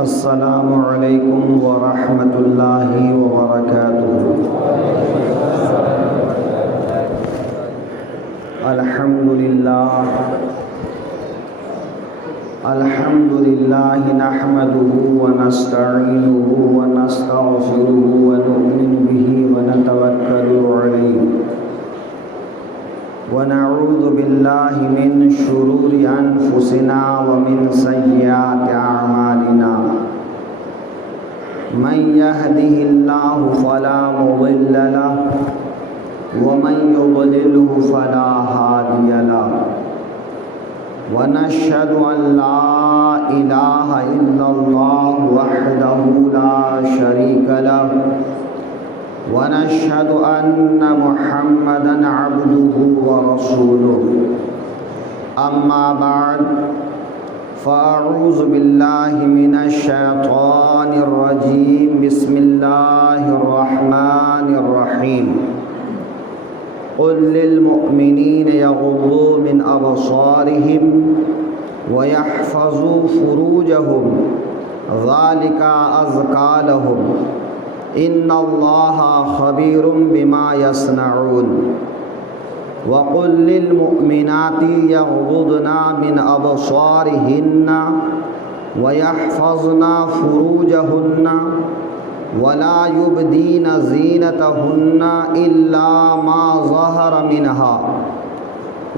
السلام علیکم ورحمۃ اللہ وبرکاتہ۔ الحمد للہ نحمده ونستعینه ونستغفره ونؤمن به ونتوکل علیہ ونعوذ باللہ من شرور انفسنا ومن سیئات اعمالنا من يهده الله فلا مضل له ومن يضلله فلا هادي له ونشهد ان لا اله الا الله وحده لا شريك له ونشهد ان محمدا عبده ورسوله اما بعد فاعوذ بالله من الشيطان الرجيم بسم الله الرحمن الرحيم قل للمؤمنين يغضوا من أبصارهم ويحفظوا فروجهم ذلك أزكى لهم إن الله خبير بما يصنعون وقل للمؤمنات يغضضن من أبصارهن ويحفظن فروجهن ولا يبدين زينتهن إلا ما ظهر منها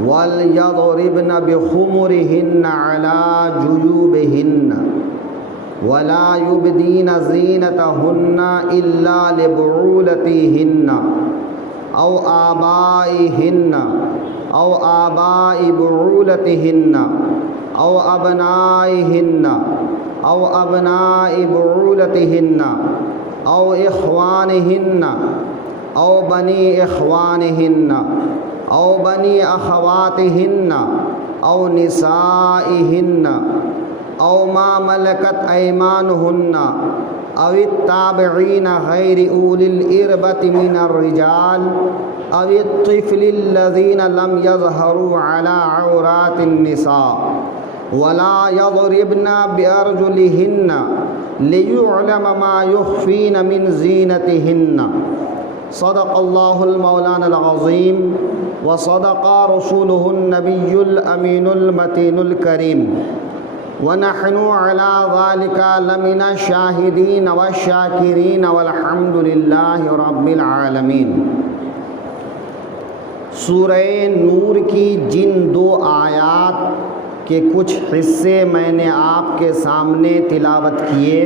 وليضربن بخمرهن على جيوبهن ولا يبدين زينتهن إلا لبعولتهن أو آبائهن أو آباء بعولتهن أو أبنائهن أو أبناء بعولتهن أو إخوانهن أو بني إخوانهن أو بني أخواتهن أو نسائهن أو ما ملكت أيمانهن أو التابعين غير أولي الإربة من الرجال أو الطفل الذين لم يظهروا على عورات النساء ولا يضربن بأرجلهن ليعلم ما يخفين من زينتهن صدق الله المولانا العظيم وصدق رسوله النبي الأمين المتين الكريم ونحن على ذلك لمن الشاهدين والشاكرين والحمد لله رب العالمين۔ سورہ نور کی جن دو آیات کے کچھ حصے میں نے آپ کے سامنے تلاوت کیے،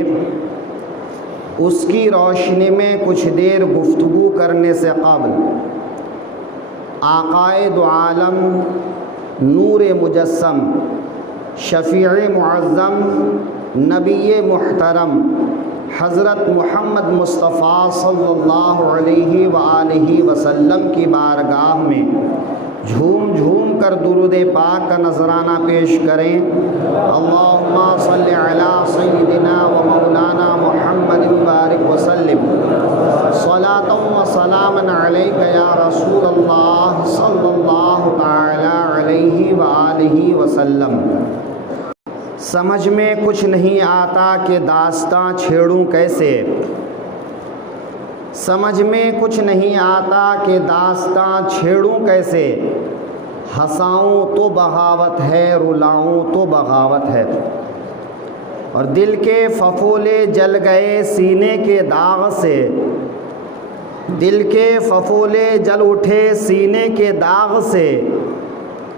اس کی روشنی میں کچھ دیر گفتگو کرنے سے قبل آقائے دو عالم، نور مجسم، شفیع معظم، نبی محترم حضرت محمد مصطفیٰ صلی اللہ علیہ وآلہ وسلم کی بارگاہ میں جھوم جھوم کر درود پاک کا نذرانہ پیش کریں۔ اللہم صلی علی سیدنا و مولانا محمد بارک وسلم صلاۃ و سلاما علیک یا رسول اللہ صلی اللہ تعالی علیہ وآلہ وسلم۔ سمجھ میں کچھ نہیں آتا کہ داستاں چھیڑوں کیسے، سمجھ میں کچھ نہیں آتا کہ داستاں چھیڑوں کیسے، ہنساؤں تو بغاوت ہے، رلاؤں تو بغاوت ہے، اور دل کے ففولے جل گئے سینے کے داغ سے، دل کے ففولے جل اٹھے سینے کے داغ سے،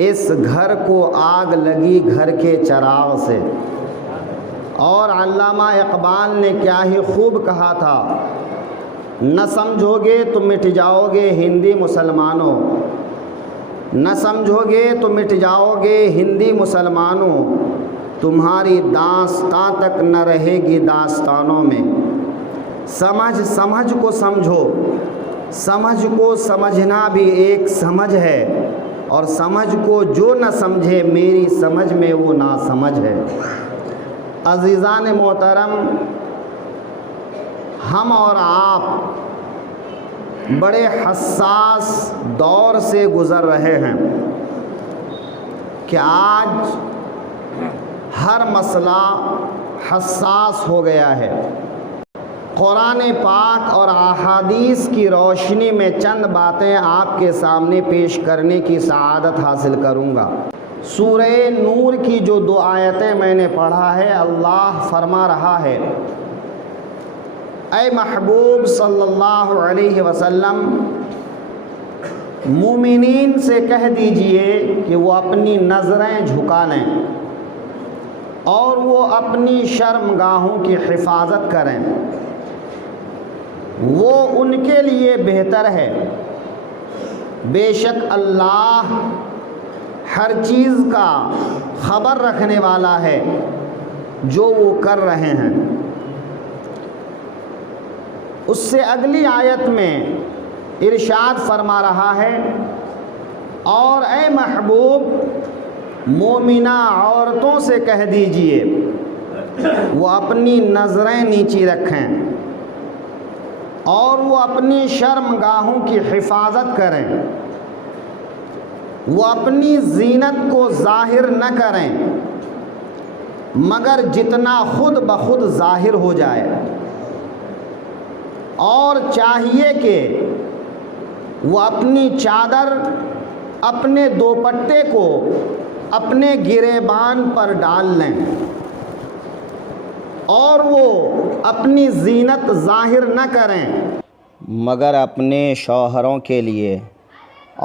اس گھر کو آگ لگی گھر کے چراغ سے۔ اور علامہ اقبال نے کیا ہی خوب کہا تھا، نہ سمجھو گے تو مٹ جاؤ گے ہندی مسلمانوں، نہ سمجھو گے تو مٹ جاؤ گے ہندی مسلمانوں، تمہاری داستاں تک نہ رہے گی داستانوں میں۔ سمجھ کو سمجھو، سمجھ کو سمجھنا بھی ایک سمجھ ہے، اور سمجھ کو جو نہ سمجھے میری سمجھ میں وہ ناسمجھ ہے۔ عزیزان محترم، ہم اور آپ بڑے حساس دور سے گزر رہے ہیں کہ آج ہر مسئلہ، حساس ہو گیا ہے۔ قرآن پاک اور احادیث کی روشنی میں چند باتیں آپ کے سامنے پیش کرنے کی سعادت حاصل کروں گا۔ سورہ نور کی جو 2 آیتیں میں نے پڑھا ہے، اللہ فرما رہا ہے، اے محبوب صلی اللہ علیہ وسلم، مومنین سے کہہ دیجئے کہ وہ اپنی نظریں جھکا لیں اور وہ اپنی شرمگاہوں کی حفاظت کریں، وہ ان کے لیے بہتر ہے۔ بے شک اللہ ہر چیز کا خبر رکھنے والا ہے جو وہ کر رہے ہیں۔ اس سے اگلی آیت میں ارشاد فرما رہا ہے، اور اے محبوب مومنہ عورتوں سے کہہ دیجئے وہ اپنی نظریں نیچی رکھیں اور وہ اپنی شرمگاہوں کی حفاظت کریں، وہ اپنی زینت کو ظاہر نہ کریں مگر جتنا خود بخود ظاہر ہو جائے، اور چاہیے کہ وہ اپنی چادر اپنے دوپٹے کو اپنے گریبان پر ڈال لیں اور وہ اپنی زینت ظاہر نہ کریں مگر اپنے شوہروں کے لیے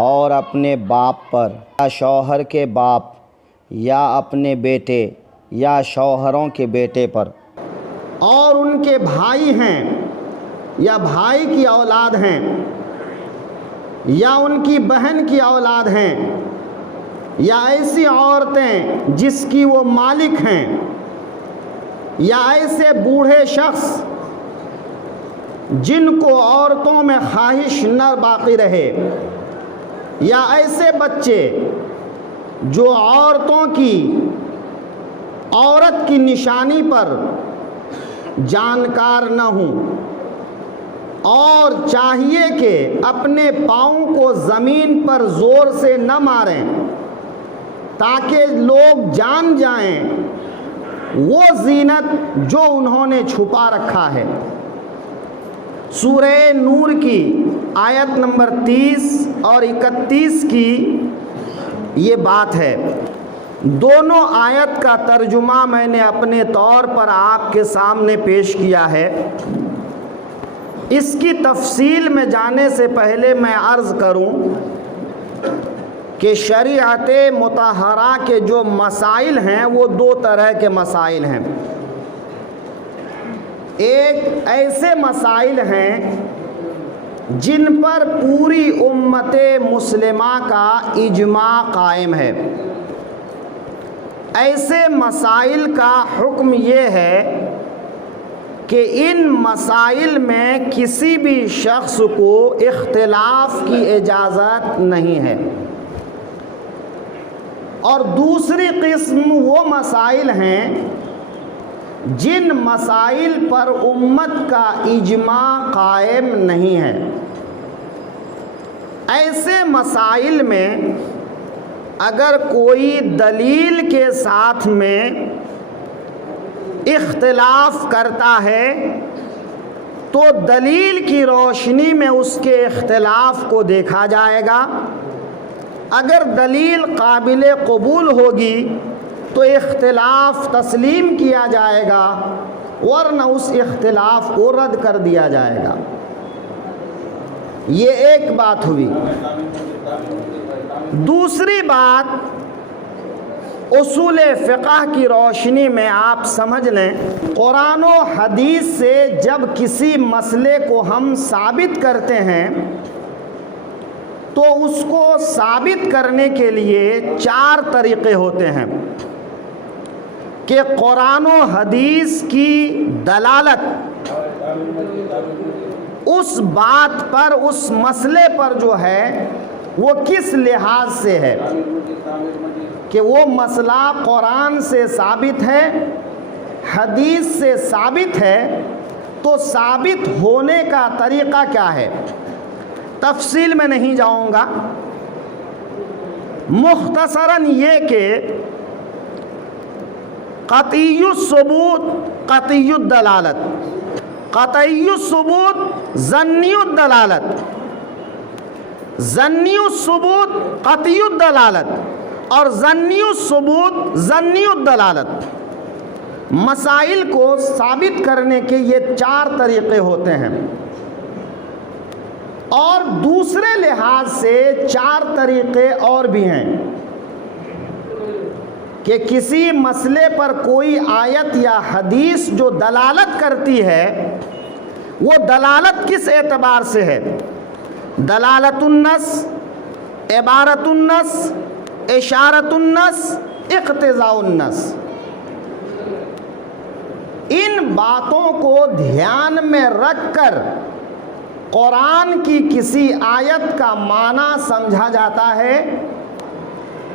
اور اپنے باپ پر یا شوہر کے باپ یا اپنے بیٹے یا شوہروں کے بیٹے پر، اور ان کے بھائی ہیں یا بھائی کی اولاد ہیں یا ان کی بہن کی اولاد ہیں یا ایسی عورتیں جس کی وہ مالک ہیں یا ایسے بوڑھے شخص جن کو عورتوں میں خواہش نہ باقی رہے، یا ایسے بچے جو عورت کی نشانی پر جانکار نہ ہوں، اور چاہیے کہ اپنے پاؤں کو زمین پر زور سے نہ ماریں تاکہ لوگ جان جائیں وہ زینت جو انہوں نے چھپا رکھا ہے۔ سورہ نور کی آیت نمبر 30 اور 31 کی یہ بات ہے۔ دونوں آیت کا ترجمہ میں نے اپنے طور پر آپ کے سامنے پیش کیا ہے۔ اس کی تفصیل میں جانے سے پہلے میں عرض کروں کہ شریعت مطہرہ کے جو مسائل ہیں وہ 2 طرح کے مسائل ہیں۔ ایک ایسے مسائل ہیں جن پر پوری امت مسلمہ کا اجماع قائم ہے۔ ایسے مسائل کا حکم یہ ہے کہ ان مسائل میں کسی بھی شخص کو اختلاف کی اجازت نہیں ہے، اور دوسری قسم وہ مسائل ہیں جن مسائل پر امت کا اجماع قائم نہیں ہے۔ ایسے مسائل میں اگر کوئی دلیل کے ساتھ میں اختلاف کرتا ہے تو دلیل کی روشنی میں اس کے اختلاف کو دیکھا جائے گا۔ اگر دلیل قابل قبول ہوگی تو اختلاف تسلیم کیا جائے گا، ورنہ اس اختلاف کو رد کر دیا جائے گا۔ یہ ایک بات ہوئی۔ دوسری بات، اصول فقہ کی روشنی میں آپ سمجھ لیں، قرآن و حدیث سے جب کسی مسئلے کو ہم ثابت کرتے ہیں تو اس کو ثابت کرنے کے لیے 4 طریقے ہوتے ہیں کہ قرآن و حدیث کی دلالت اس بات پر، اس مسئلے پر جو ہے وہ کس لحاظ سے ہے، کہ وہ مسئلہ قرآن سے ثابت ہے، حدیث سے ثابت ہے، تو ثابت ہونے کا طریقہ کیا ہے۔ تفصیل میں نہیں جاؤں گا، مختصراً یہ کہ قطعی الثبوت قطعی الدلالت، قطعی الثبوت ظنی الدلالت، ظنی الثبوت قطعی الدلالت اور ظنی الثبوت ظنی الدلالت۔ مسائل کو ثابت کرنے کے یہ 4 طریقے ہوتے ہیں، اور دوسرے لحاظ سے 4 طریقے اور بھی ہیں کہ کسی مسئلے پر کوئی آیت یا حدیث جو دلالت کرتی ہے وہ دلالت کس اعتبار سے ہے؟ دلالت النص، عبارت النص، اشارت النص، اقتضاء النص۔ ان باتوں کو دھیان میں رکھ کر قرآن کی کسی آیت کا معنی سمجھا جاتا ہے،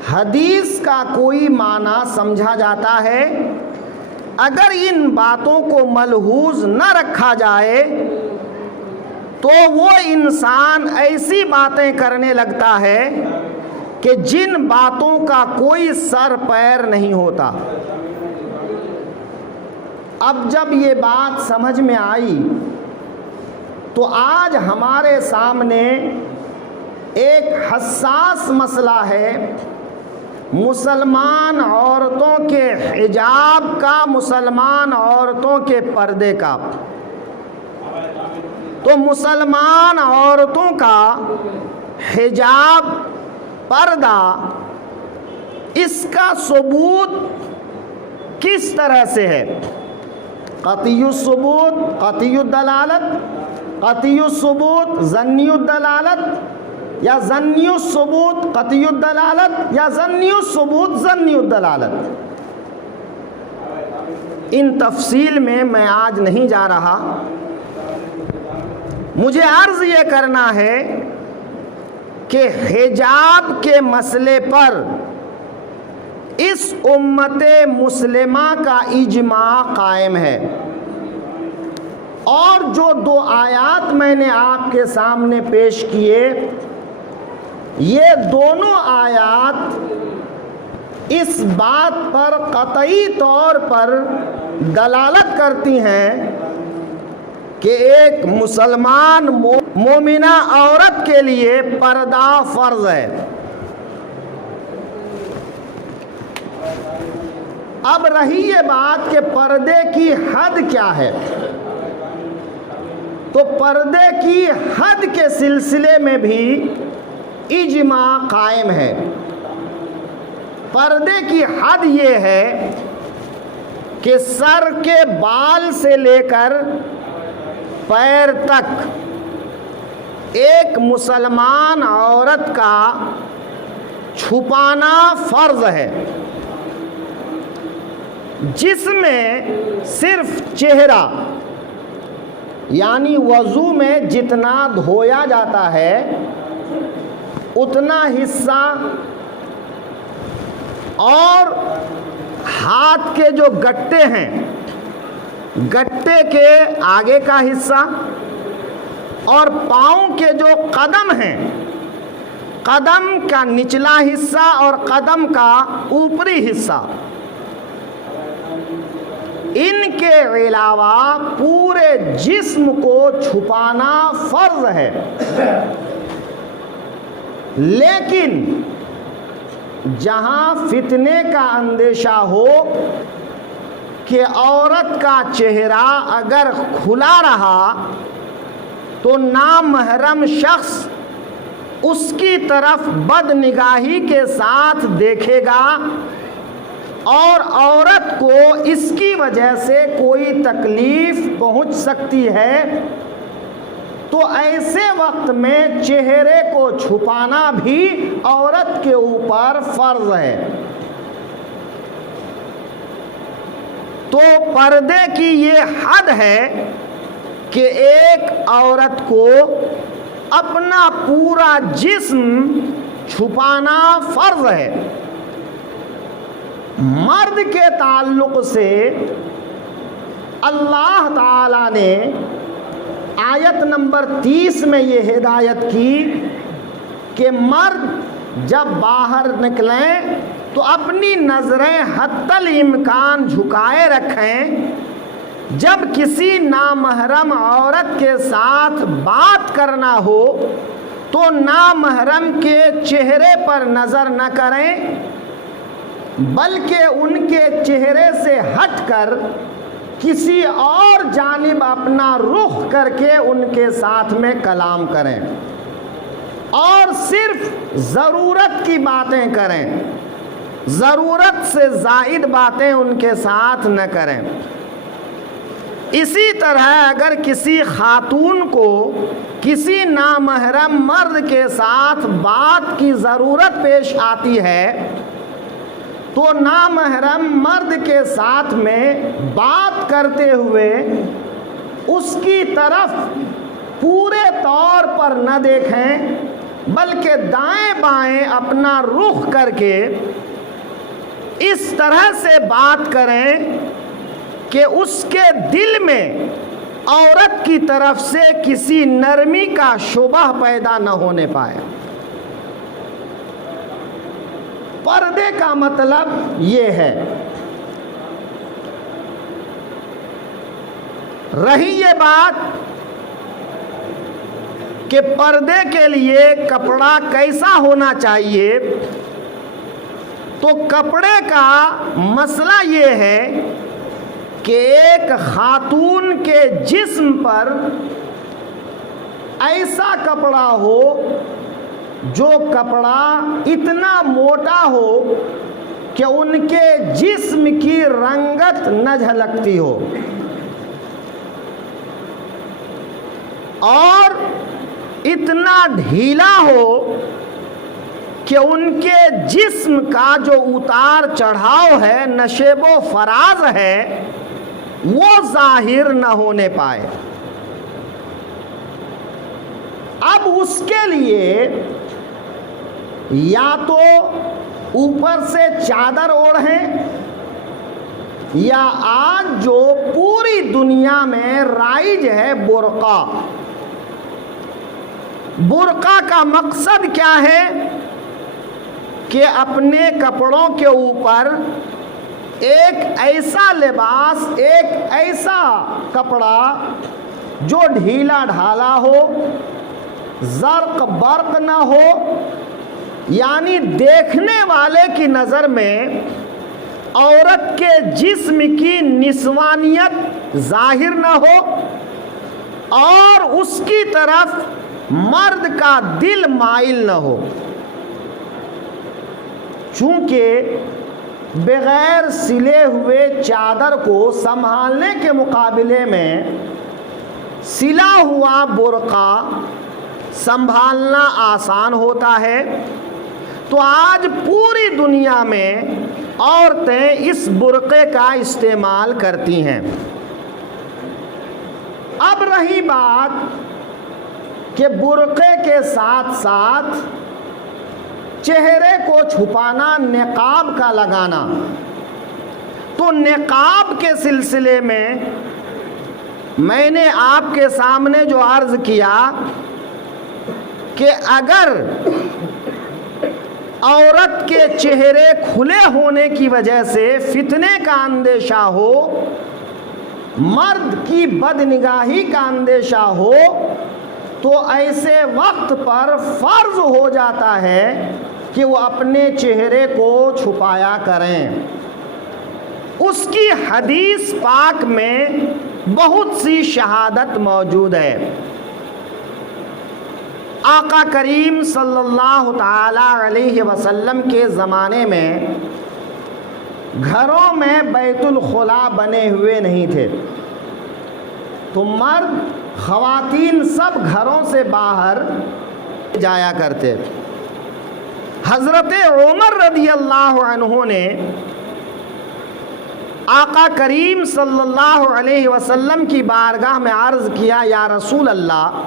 حدیث کا کوئی معنی سمجھا جاتا ہے۔ اگر ان باتوں کو ملحوظ نہ رکھا جائے تو وہ انسان ایسی باتیں کرنے لگتا ہے کہ جن باتوں کا کوئی سر پیر نہیں ہوتا۔ اب جب یہ بات سمجھ میں آئی تو آج ہمارے سامنے ایک حساس مسئلہ ہے، مسلمان عورتوں کے حجاب کا، مسلمان عورتوں کے پردے کا۔ تو مسلمان عورتوں کا حجاب، پردہ، اس کا ثبوت کس طرح سے ہے؟ قطعی الثبوت قطعی الدلالت، قطعی الثبوت ظنی الدلالت، یا ظنی الثبوت قطعی الدلالت، یا ظنی الثبوت ظنی الدلالت۔ ان تفصیل میں میں آج نہیں جا رہا، مجھے عرض یہ کرنا ہے کہ حجاب کے مسئلے پر اس امت مسلمہ کا اجماع قائم ہے، اور جو 2 آیات میں نے آپ کے سامنے پیش کیے، یہ دونوں آیات اس بات پر قطعی طور پر دلالت کرتی ہیں کہ ایک مسلمان مومنہ عورت کے لیے پردہ فرض ہے۔ اب رہی یہ بات کہ پردے کی حد کیا ہے، تو پردے کی حد کے سلسلے میں بھی اجماع قائم ہے۔ پردے کی حد یہ ہے کہ سر کے بال سے لے کر پیر تک ایک مسلمان عورت کا چھپانا فرض ہے، جس میں صرف چہرہ، یعنی وضو میں جتنا دھویا جاتا ہے اتنا حصہ، اور ہاتھ کے جو گٹے ہیں، گٹے کے آگے کا حصہ، اور پاؤں کے جو قدم ہیں، قدم کا نچلا حصہ اور قدم کا اوپری حصہ، ان کے علاوہ پورے جسم کو چھپانا فرض ہے۔ لیکن جہاں فتنے کا اندیشہ ہو کہ عورت کا چہرہ اگر کھلا رہا تو نامحرم شخص اس کی طرف بد نگاہی کے ساتھ دیکھے گا، اور عورت کو اس کی وجہ سے کوئی تکلیف پہنچ سکتی ہے، تو ایسے وقت میں چہرے کو چھپانا بھی عورت کے اوپر فرض ہے۔ تو پردے کی یہ حد ہے کہ ایک عورت کو اپنا پورا جسم چھپانا فرض ہے۔ مرد کے تعلق سے اللہ تعالی نے آیت نمبر 30 میں یہ ہدایت کی کہ مرد جب باہر نکلیں تو اپنی نظریں حتی الامکان جھکائے رکھیں، جب کسی نامحرم عورت کے ساتھ بات کرنا ہو تو نامحرم کے چہرے پر نظر نہ کریں، بلکہ ان کے چہرے سے ہٹ کر کسی اور جانب اپنا رخ کر کے ان کے ساتھ میں کلام کریں، اور صرف ضرورت کی باتیں کریں، ضرورت سے زائد باتیں ان کے ساتھ نہ کریں۔ اسی طرح اگر کسی خاتون کو کسی نامحرم مرد کے ساتھ بات کی ضرورت پیش آتی ہے تو نامحرم مرد کے ساتھ میں بات کرتے ہوئے اس کی طرف پورے طور پر نہ دیکھیں، بلکہ دائیں بائیں اپنا رخ کر کے اس طرح سے بات کریں کہ اس کے دل میں عورت کی طرف سے کسی نرمی کا شبہ پیدا نہ ہونے پائے۔ پردے کا مطلب یہ ہے۔ رہی یہ بات کہ پردے کے لیے کپڑا کیسا ہونا چاہیے، تو کپڑے کا مسئلہ یہ ہے کہ ایک خاتون کے جسم پر ایسا کپڑا ہو جو کپڑا اتنا موٹا ہو کہ ان کے جسم کی رنگت نہ جھلکتی ہو، اور اتنا ڈھیلا ہو کہ ان کے جسم کا جو اتار چڑھاؤ ہے، نشیب و فراز ہے، وہ ظاہر نہ ہونے پائے۔ اب اس کے لیے یا تو اوپر سے چادر اوڑھیں، یا آج جو پوری دنیا میں رائج ہے برقع۔ برقع کا مقصد کیا ہے کہ اپنے کپڑوں کے اوپر ایک ایسا لباس، ایک ایسا کپڑا جو ڈھیلا ڈھالا ہو، زرق برق نہ ہو، یعنی دیکھنے والے کی نظر میں عورت کے جسم کی نسوانیت ظاہر نہ ہو، اور اس کی طرف مرد کا دل مائل نہ ہو۔ چونکہ بغیر سلے ہوئے چادر کو سنبھالنے کے مقابلے میں سلا ہوا برقع سنبھالنا آسان ہوتا ہے، تو آج پوری دنیا میں عورتیں اس برقعے کا استعمال کرتی ہیں۔ اب رہی بات کہ برقعے کے ساتھ ساتھ چہرے کو چھپانا، نقاب کا لگانا، تو نقاب کے سلسلے میں نے آپ کے سامنے جو عرض کیا کہ اگر عورت کے چہرے کھلے ہونے کی وجہ سے فتنے کا اندیشہ ہو، مرد کی بدنگاہی کا اندیشہ ہو، تو ایسے وقت پر فرض ہو جاتا ہے کہ وہ اپنے چہرے کو چھپایا کریں۔ اس کی حدیث پاک میں بہت سی شہادت موجود ہے۔ آقا کریم صلی اللہ تعالی علیہ وسلم کے زمانے میں گھروں میں بیت الخلاء بنے ہوئے نہیں تھے، تو مرد خواتین سب گھروں سے باہر جایا کرتے۔ حضرت عمر رضی اللہ عنہ نے آقا کریم صلی اللہ علیہ وسلم کی بارگاہ میں عرض کیا، یا رسول اللہ،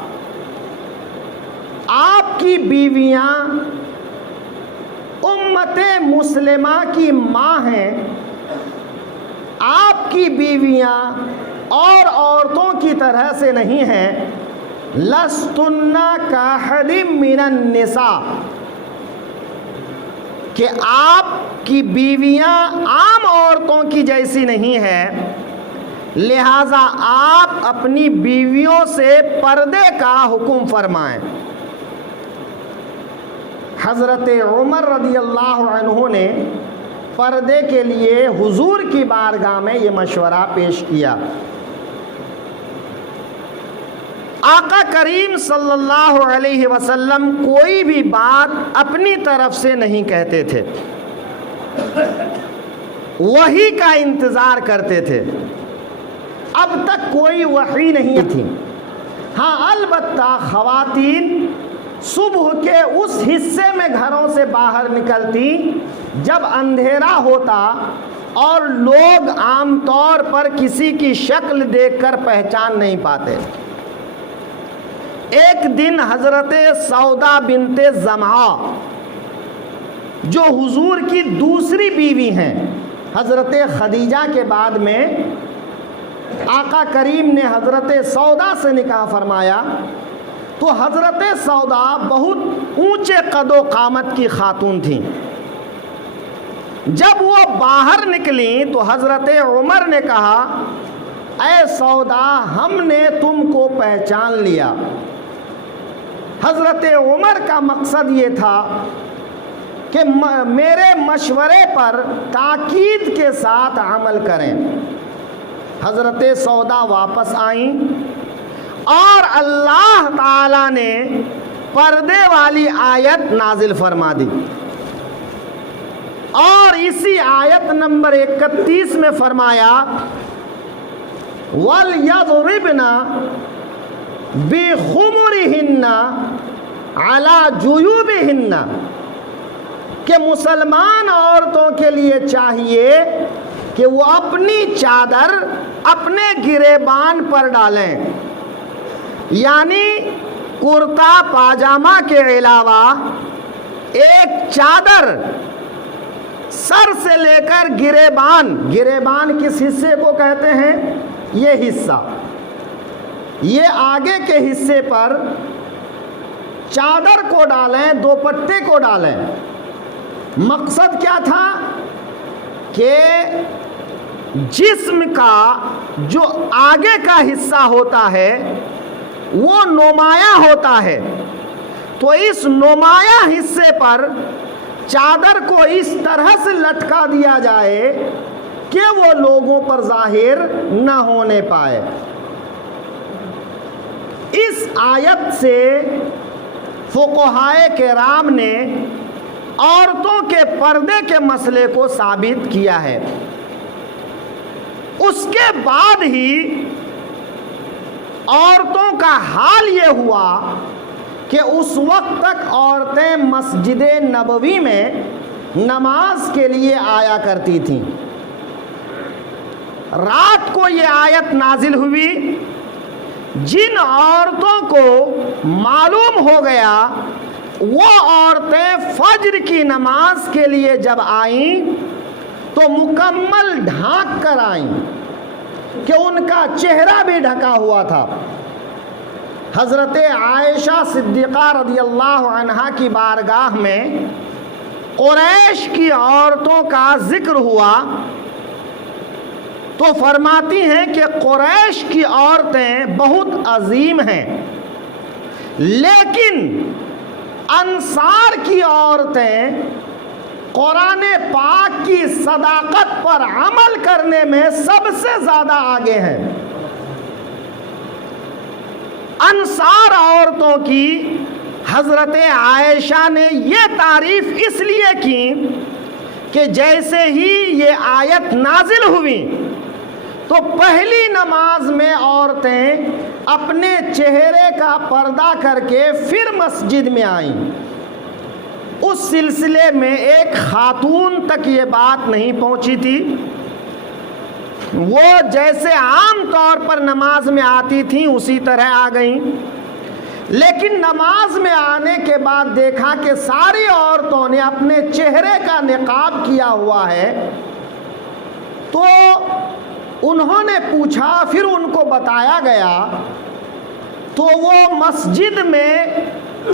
آپ کی بیویاں امت مسلمہ کی ماں ہیں، آپ کی بیویاں اور عورتوں کی طرح سے نہیں ہیں، لستن کاحد من النساء، کہ آپ کی بیویاں عام عورتوں کی جیسی نہیں ہیں، لہذا آپ اپنی بیویوں سے پردے کا حکم فرمائیں۔ حضرت عمر رضی اللہ عنہ نے پردے کے لیے حضور کی بارگاہ میں یہ مشورہ پیش کیا۔ آقا کریم صلی اللہ علیہ وسلم کوئی بھی بات اپنی طرف سے نہیں کہتے تھے، وحی کا انتظار کرتے تھے۔ اب تک کوئی وحی نہیں تھی، ہاں البتہ خواتین صبح کے اس حصے میں گھروں سے باہر نکلتی جب اندھیرا ہوتا اور لوگ عام طور پر کسی کی شکل دیکھ کر پہچان نہیں پاتے۔ ایک دن حضرت سودا بنت زمعہ جو حضور کی دوسری بیوی ہیں، حضرت خدیجہ کے بعد میں آقا کریم نے حضرت سودا سے نکاح فرمایا، تو حضرت سودا بہت اونچے قد و قامت کی خاتون تھیں۔ جب وہ باہر نکلیں تو حضرت عمر نے کہا، اے سودا، ہم نے تم کو پہچان لیا۔ حضرت عمر کا مقصد یہ تھا کہ میرے مشورے پر تاکید کے ساتھ عمل کریں۔ حضرت سودا واپس آئیں اور اللہ تعالی نے پردے والی آیت نازل فرما دی، اور اسی آیت نمبر 31 میں فرمایا، وَلْيَضْرِبْنَ بِخُمُرِهِنَّ عَلَى جُيُوبِهِنَّ، کہ مسلمان عورتوں کے لیے چاہیے کہ وہ اپنی چادر اپنے گریبان پر ڈالیں، یعنی کرتا پاجامہ کے علاوہ ایک چادر سر سے لے کر گریبان کس حصے کو کہتے ہیں؟ یہ حصہ، یہ آگے کے حصے پر چادر کو ڈالیں، دوپٹے کو ڈالیں۔ مقصد کیا تھا کہ جسم کا جو آگے کا حصہ ہوتا ہے وہ نمایاں ہوتا ہے، تو اس نمایاں حصے پر چادر کو اس طرح سے لٹکا دیا جائے کہ وہ لوگوں پر ظاہر نہ ہونے پائے۔ اس آیت سے فقہائے کرام نے عورتوں کے پردے کے مسئلے کو ثابت کیا ہے۔ اس کے بعد ہی عورتوں کا حال یہ ہوا کہ اس وقت تک عورتیں مسجد نبوی میں نماز کے لیے آیا کرتی تھیں۔ رات کو یہ آیت نازل ہوئی، جن عورتوں کو معلوم ہو گیا وہ عورتیں فجر کی نماز کے لیے جب آئیں تو مکمل ڈھانک کر آئیں کہ ان کا چہرہ بھی ڈھکا ہوا تھا۔ حضرت عائشہ صدیقہ رضی اللہ عنہا کی بارگاہ میں قریش کی عورتوں کا ذکر ہوا تو فرماتی ہیں کہ قریش کی عورتیں بہت عظیم ہیں، لیکن انصار کی عورتیں قرآن پاک کی صداقت پر عمل کرنے میں سب سے زیادہ آگے ہیں۔ انصار عورتوں کی حضرت عائشہ نے یہ تعریف اس لیے کی کہ جیسے ہی یہ آیت نازل ہوئی تو پہلی نماز میں عورتیں اپنے چہرے کا پردہ کر کے پھر مسجد میں آئیں۔ اس سلسلے میں ایک خاتون تک یہ بات نہیں پہنچی تھی، وہ جیسے عام طور پر نماز میں آتی تھیں اسی طرح آ گئیں، لیکن نماز میں آنے کے بعد دیکھا کہ ساری عورتوں نے اپنے چہرے کا نقاب کیا ہوا ہے، تو انہوں نے پوچھا، پھر ان کو بتایا گیا، تو وہ مسجد میں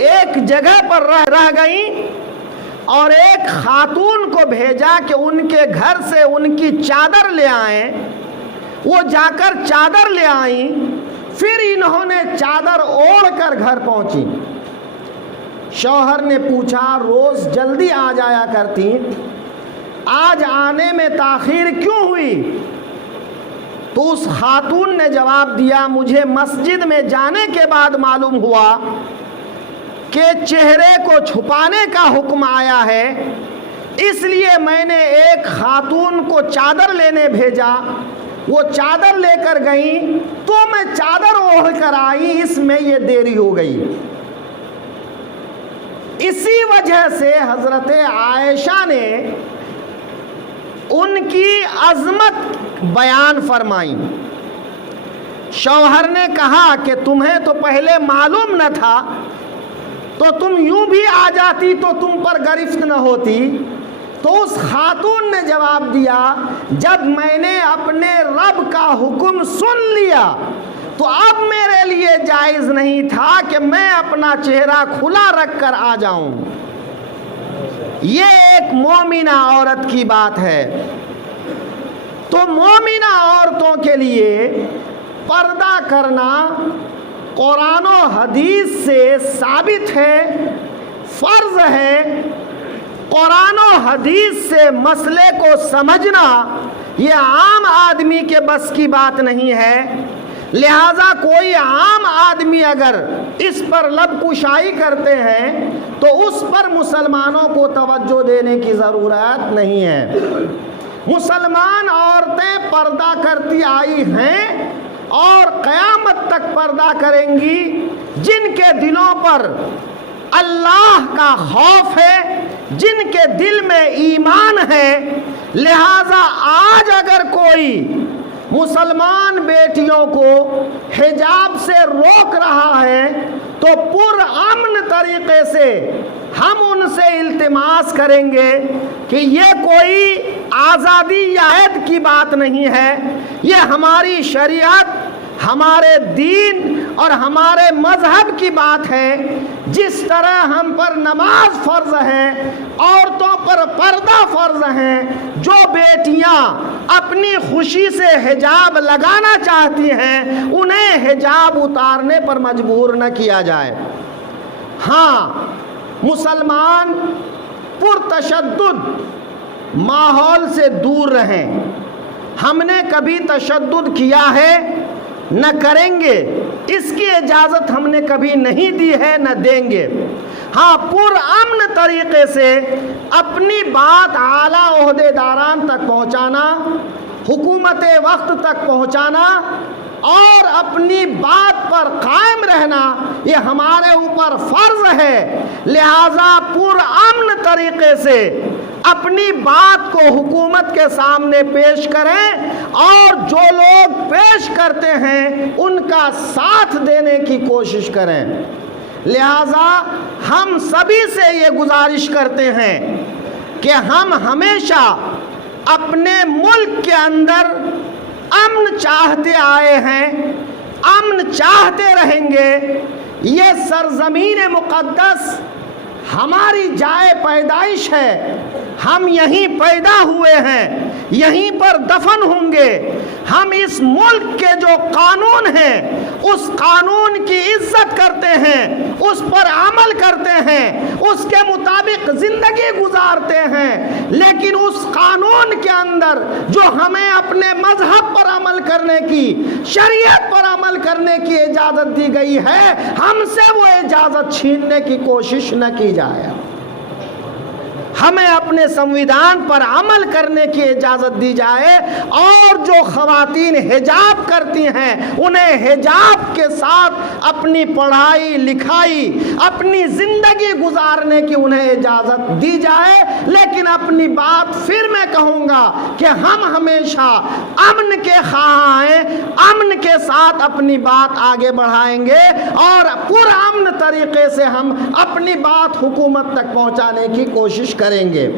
ایک جگہ پر رہ گئیں اور ایک خاتون کو بھیجا کہ ان کے گھر سے ان کی چادر لے آئیں. وہ جا کر چادر لے آئیں. پھر انہوں نے چادر اوڑھ کر گھر پہنچی. شوہر نے پوچھا روز جلدی آ جایا کرتی, آج آنے میں تاخیر کیوں ہوئی؟ تو اس خاتون نے جواب دیا مجھے مسجد میں جانے کے بعد معلوم ہوا کہ چہرے کو چھپانے کا حکم آیا ہے, اس لیے میں نے ایک خاتون کو چادر لینے بھیجا. وہ چادر لے کر گئیں تو میں چادر اوڑھ کر آئی, اس میں یہ دیری ہو گئی. اسی وجہ سے حضرت عائشہ نے ان کی عظمت بیان فرمائی. شوہر نے کہا کہ تمہیں تو پہلے معلوم نہ تھا تو تم یوں بھی آ جاتی تو تم پر گرفت نہ ہوتی. تو اس خاتون نے جواب دیا جب میں نے اپنے رب کا حکم سن لیا تو اب میرے لیے جائز نہیں تھا کہ میں اپنا چہرہ کھلا رکھ کر آ جاؤں. یہ ایک مومنہ عورت کی بات ہے. تو مومنہ عورتوں کے لیے پردہ کرنا قرآن و حدیث سے ثابت ہے, فرض ہے. قرآن و حدیث سے مسئلے کو سمجھنا یہ عام آدمی کے بس کی بات نہیں ہے. لہذا کوئی عام آدمی اگر اس پر لب کشائی کرتے ہیں تو اس پر مسلمانوں کو توجہ دینے کی ضرورت نہیں ہے. مسلمان عورتیں پردہ کرتی آئی ہیں اور قیامت تک پردہ کریں گی جن کے دلوں پر اللہ کا خوف ہے, جن کے دل میں ایمان ہے. لہذا آج اگر کوئی مسلمان بیٹیوں کو حجاب سے روک رہا ہے تو پرامن طریقے سے ہم ان سے التماس کریں گے کہ یہ کوئی آزادی یا عید کی بات نہیں ہے, یہ ہماری شریعت, ہمارے دین اور ہمارے مذہب کی بات ہے. جس طرح ہم پر نماز فرض ہے, عورتوں پر پردہ فرض ہیں, جو بیٹیاں اپنی خوشی سے حجاب لگانا چاہتی ہیں انہیں حجاب اتارنے پر مجبور نہ کیا جائے. ہاں, مسلمان پرتشدد ماحول سے دور رہیں. ہم نے کبھی تشدد کیا ہے نہ کریں گے, اس کی اجازت ہم نے کبھی نہیں دی ہے نہ دیں گے. ہاں, پرامن طریقے سے اپنی بات اعلیٰ عہدیداران تک پہنچانا, حکومت وقت تک پہنچانا اور اپنی بات پر قائم رہنا یہ ہمارے اوپر فرض ہے. لہذا پرامن طریقے سے اپنی بات کو حکومت کے سامنے پیش کریں اور جو لوگ پیش کرتے ہیں ان کا ساتھ دینے کی کوشش کریں. لہذا ہم سبھی سے یہ گزارش کرتے ہیں کہ ہم ہمیشہ اپنے ملک کے اندر امن چاہتے آئے ہیں, امن چاہتے رہیں گے. یہ سرزمین مقدس ہماری جائے پیدائش ہے, ہم یہیں پیدا ہوئے ہیں, یہیں پر دفن ہوں گے. ہم اس ملک کے جو قانون ہیں اس قانون کی عزت کرتے ہیں, اس پر عمل کرتے ہیں, اس کے مطابق زندگی گزارتے ہیں. لیکن اس قانون کے اندر جو ہمیں اپنے مذہب پر عمل کرنے کی, شریعت پر عمل کرنے کی اجازت دی گئی ہے, ہم سے وہ اجازت چھیننے کی کوشش نہ کی جائے. ہمیں اپنے سنویدھان پر عمل کرنے کی اجازت دی جائے اور جو خواتین حجاب کرتی ہیں انہیں حجاب کے ساتھ اپنی پڑھائی لکھائی, اپنی زندگی گزارنے کی انہیں اجازت دی جائے. لیکن اپنی بات پھر میں کہوں گا کہ ہم ہمیشہ امن کے خواہاں ہیں, امن کے ساتھ اپنی بات آگے بڑھائیں گے اور پرامن طریقے سے ہم اپنی بات حکومت تک پہنچانے کی کوشش کریں گے.